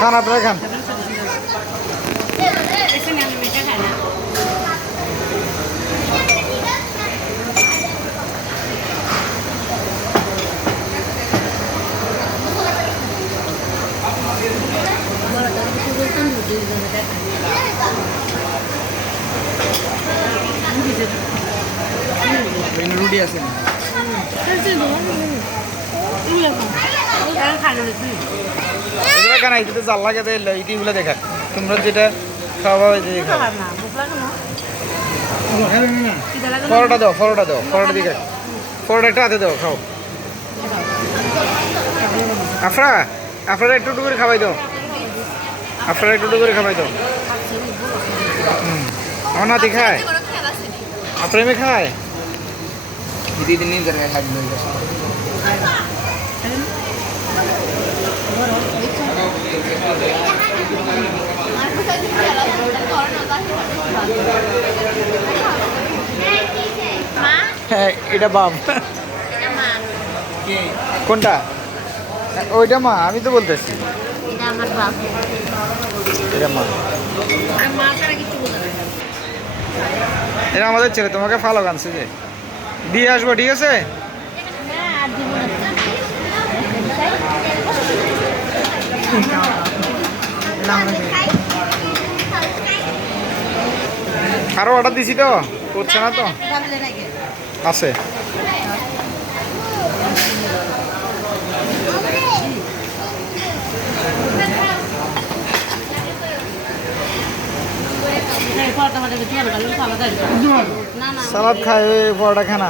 খান আপনারা খান। রুটি আছে কেন এটাতে জাল লাগে ইটিগুলো দেখা তোমরা যেটা খাওয়া পরোটা দাও পরোটা দিকে পরোটা একটা হাতে দাও খাও আপনারা একটু করে খাওয়াই দাও আপনারা একটু করে খাওয়াই দাও আমার নাতি খায় আপনার মেয়ে খায় দিদি নিয়ে জায়গায় খাই হ্যাঁ এটা বাপ কোনটা ওইটা মা আমি তো বলতেছি এটা মা এটা আমাদের ছেলে তোমাকে ভালো গানছে যে দিয়ে আসবো ঠিক আছে আরো অর্ডার দিছি তো করছে না তো আছে সালাদ খায় ওই পরোটা খানা